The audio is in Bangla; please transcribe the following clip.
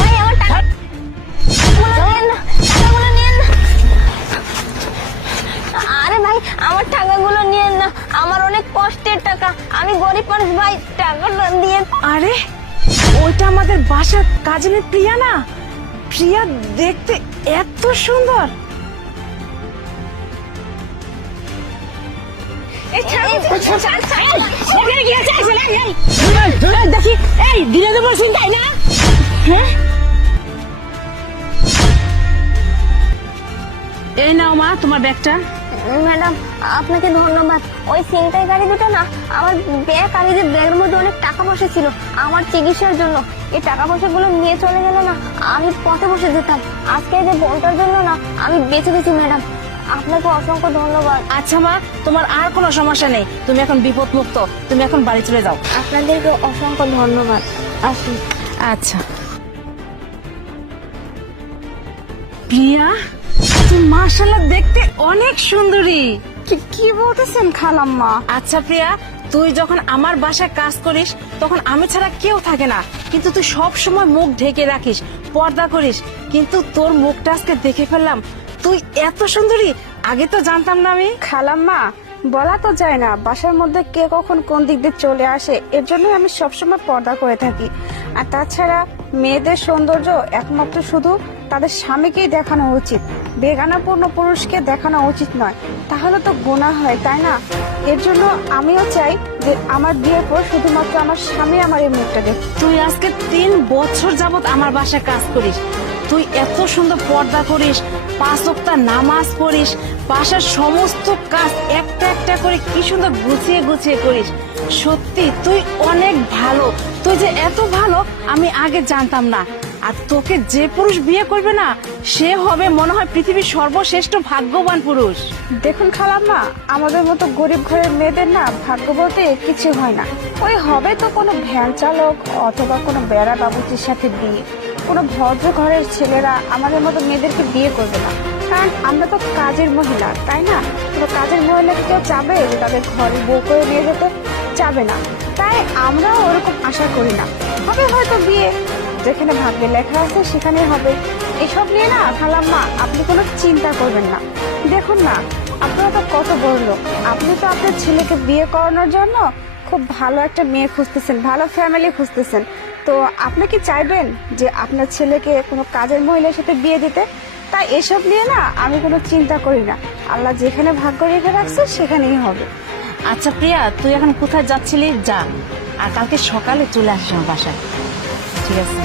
ভাই আমার টাকাগুলো নিয়েন না। আরে ভাই আমার টাকাগুলো নিয়েন না, আমার অনেক কষ্টের টাকা, আমি গরিব মানুষ ভাই, টাকাটা দিয়ে। আরে ওইটা আমাদের বাসার কাজিনের প্রিয়া না? প্রিয়া দেখতে এত সুন্দর। দেখি এই দিনে দেবো চিন্তাই না। হ্যাঁ এই নাও মা তোমার ব্যাগটা। ম্যাডাম আপনাকে ধন্যবাদ। ওই ছিনতাই গাড়ি দুটো না আমার ব্যাগ আর এই যে ব্যাগের মধ্যে অনেক টাকা পয়সা ছিল আমার চিকিৎসার জন্য। এই টাকা পয়সাগুলো নিয়ে চলে গেলে না আমি পথে বসে যেতাম। আজকে এই যে বোনটার জন্য না আমি বেঁচে গেছি ম্যাডাম, আপনাকে অসংখ্য ধন্যবাদ। আচ্ছা মা তোমার আর কোনো সমস্যা নেই, তুমি এখন বিপদ মুক্ত, তুমি এখন বাড়ি চলে যাও। আপনাদেরকে অসংখ্য ধন্যবাদ। আসি। আচ্ছা প্রিয়া তুমি মাশাআল্লাহ দেখতে অনেক সুন্দরী। কি বলতেছেন খালাম্মা? আচ্ছা প্রিয়া তুই যখন আমার বাসায় কাজ করিস তখন আমি ছাড়া কেউ থাকে না, কিন্তু তুই সব সময় মুখ ঢেকে রাখিস, পর্দা করিস, কিন্তু তোর মুখটা আজকে দেখে ফেললাম, তুই এত সুন্দরী, আগে তো জানতাম না আমি। খালাম্মা বলা তো যায় না বাসার মধ্যে কে কখন কোন দিক দিয়ে চলে আসে, এর জন্য আমি সবসময় পর্দা করে থাকি। আর তাছাড়া মেয়েদের সৌন্দর্য একমাত্র শুধু তাদের স্বামীকেই দেখানো উচিত, বেগানাপূর্ণ পুরুষকে দেখানো উচিত নয়, তাহলে তো গুনাহ হয় তাই না? এর জন্য আমিও চাই যে আমার বিয়ের পর শুধুমাত্র আমার স্বামী আমার এই মুখটা দেখ। তুই আজকে 3 বছর যাবত আমার বাসায় কাজ করিস, তুই এত সুন্দর পর্দা করিস, 5 ওয়াক্ত নামাজ পড়িস, বাসার সমস্ত কাজ একটা একটা করে কি সুন্দর গুছিয়ে গুছিয়ে করিস। সত্যি তুই অনেক ভালো, তুই যে এত ভালো আমি আগে জানতাম না। আর তোকে যে পুরুষ বিয়ে করবে না সে হবে মনে হয় পৃথিবীর সর্বশ্রেষ্ঠ ভাগ্যবান পুরুষ। দেখুন খালাম্মা আমাদের মতো গরিব ঘরের মেয়েদের না ভাগ্য বলতে কিছু হয় না, ওই হবে তো কোনো ভ্যান চালক অথবা কোনো বেড়া বাবুচির সাথে বিয়ে। কোনো ভদ্র ঘরের ছেলেরা আমাদের মতো মেয়েদেরকে বিয়ে করবে না, কারণ আমরা তো কাজের মহিলা তাই না? কোনো কাজের মহিলাকে কেউ চাবে যে তাদের ঘরে বউ করে নিয়ে যেতে? চাবে না, তাই আমরাও ওরকম আশা করি না। হবে হয়তো বিয়ে, যেখানে ভাগ্যে লেখা আছে সেখানেই হবে। এসব নিয়ে না খালাম্মা আপনি কোনো চিন্তা করবেন না। দেখুন না আপনারা তো কত বড় লোক, আপনি তো আপনার ছেলেকে বিয়ে করানোর জন্য খুব ভালো একটা মেয়ে খুঁজতেছেন, ভালো ফ্যামিলি খুঁজতেছেন, তো আপনি কি চাইবেন যে আপনার ছেলেকে কোনো কাজের মহিলার সাথে বিয়ে দিতে? তাই এসব নিয়ে না আমি কোনো চিন্তা করি না, আল্লাহ যেখানে ভাগ্য রেখে রাখছে সেখানেই হবে। আচ্ছা প্রিয়া তুই এখন কোথায় যাচ্ছিলি যা, আর কালকে সকালে চলে আসিস আমার বাসায়, ঠিক আছে?